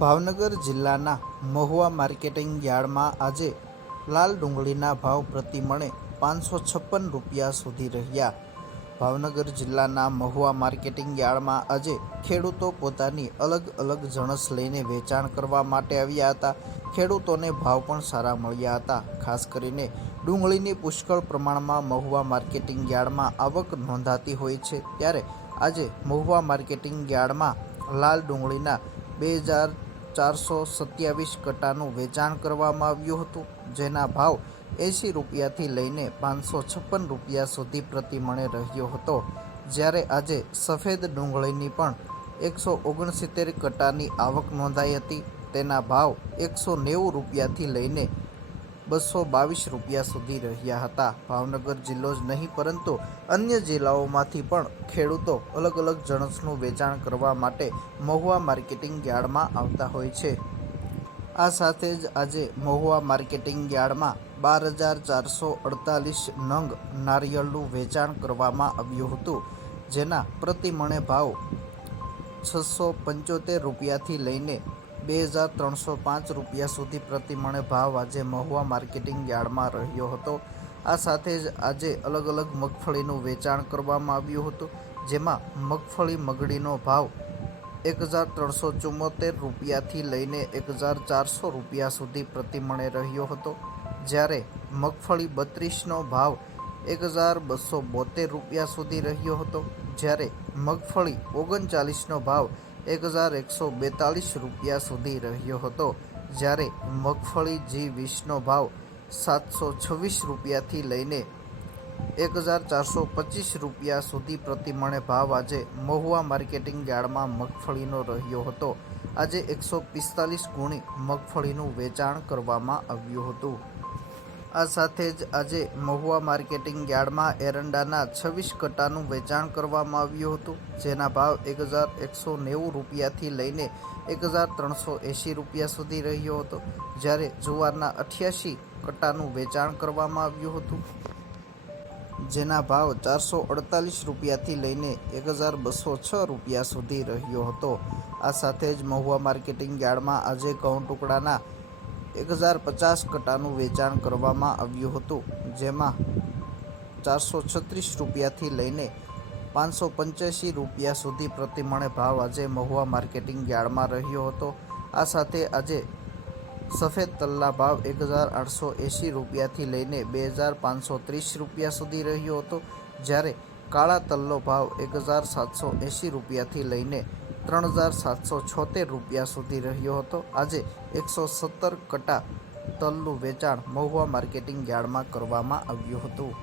ભાવનગર જિલ્લાના મહુવા માર્કેટિંગ યાર્ડમાં આજે લાલ ડુંગળીના ભાવ પ્રતિ મણે 556 રૂપિયા સુધી રહ્યા। ભાવનગર જિલ્લાના મહુવા માર્કેટિંગ યાર્ડમાં આજે ખેડૂતો પોતાની અલગ અલગ જણસ લઈને વેચાણ કરવા માટે આવ્યા હતા। ખેડૂતોને ભાવ પણ સારા મળ્યા હતા। ખાસ કરીને ડુંગળીની પુષ્કળ પ્રમાણમાં મહુવા માર્કેટિંગ યાર્ડમાં આવક નોંધાતી હોય છે, ત્યારે આજે મહુવા માર્કેટિંગ યાર્ડમાં લાલ ડુંગળીના 2427 કટ્ટાનું વેચાણ કરવામાં આવ્યું હતું, જેના ભાવ 80 રૂપિયાથી લઈને 556 રૂપિયા સુધી પ્રતિ મણે રહ્યો હતો। જ્યારે આજે સફેદ ડુંગળીની પણ 169 કટ્ટાની આવક નોંધાઈ હતી, તેના ભાવ 190 રૂપિયાથી લઈને 222 રૂપિયા સુધી રહ્યા હતા। ભાવનગર જિલ્લો જ નહીં પરંતુ અન્ય જિલ્લાઓમાંથી પણ ખેડૂતો અલગ અલગ જણસનું વેચાણ કરવા માટે મહુવા માર્કેટિંગ યાર્ડમાં આવતા હોય છે। આ સાથે જ આજે મહુવા માર્કેટિંગ યાર્ડમાં 12,448 નંગ નારિયેળનું વેચાણ કરવામાં આવ્યું હતું, જેના પ્રતિ મણે ભાવ 675 રૂપિયાથી લઈને 2,305 રૂપિયા સુધી પ્રતિ મણે ભાવ આજે મહુવા માર્કેટિંગ યાર્ડમાં રહ્યો હતો। આ સાથે જ આજે અલગ અલગ મગફળીનું વેચાણ કરવામાં આવ્યું હતું, જેમાં મગફળી મગડીનો ભાવ 1,374 રૂપિયાથી લઈને 1,400 રૂપિયા સુધી પ્રતિ મણે રહ્યો હતો। જ્યારે મગફળી 32નો ભાવ 1,272 રૂપિયા સુધી રહ્યો હતો। જ્યારે મગફળી 39નો ભાવ 1,142 રૂપિયા સુધી રહ્યો હતો। જ્યારે મગફળી G20નો ભાવ 726 રૂપિયાથી લઈને 1,425 રૂપિયા સુધી પ્રતિ મણે ભાવ આજે મહુવા માર્કેટિંગ યાર્ડમાં મગફળીનો રહ્યો હતો। આજે 145 ગુણી મગફળીનું વેચાણ કરવામાં આવ્યું હતું। આ સાથે જ આજે મહુવા માર્કેટિંગ યાર્ડમાં એરંડાના 26 કટ્ટાનું વેચાણ કરવામાં આવ્યું હતું, જેના ભાવ 1,190 રૂપિયાથી લઈને 1,380 રૂપિયા સુધી રહ્યો હતો। જ્યારે જુવારના 88 કટ્ટાનું વેચાણ કરવામાં આવ્યું હતું, જેના ભાવ 448 રૂપિયાથી લઈને 1,206 રૂપિયા સુધી રહ્યો હતો। આ સાથે જ મહુવા માર્કેટિંગ યાર્ડમાં આજે ઘઉં ટુકડાના 1,050 કટ્ટાનું વેચાણ કરવામાં આવ્યું હતું, જેમાં 436 રૂપિયાથી લઈને 585 રૂપિયા સુધી પ્રતિ મણે ભાવ આજે મહુવા માર્કેટિંગ યાર્ડમાં રહ્યો હતો। આ સાથે આજે સફેદ તલના ભાવ 1,880 રૂપિયાથી લઈને 2,530 રૂપિયા સુધી રહ્યો હતો। જ્યારે કાળા તલનો ભાવ 1,780 રૂપિયાથી લઈને 3,776 રૂપિયા સુધી રહ્યો હતો। આજે 117 કટ્ટા તલનું વેચાણ મહુવા માર્કેટિંગ યાર્ડમાં કરવામાં આવ્યું હતું।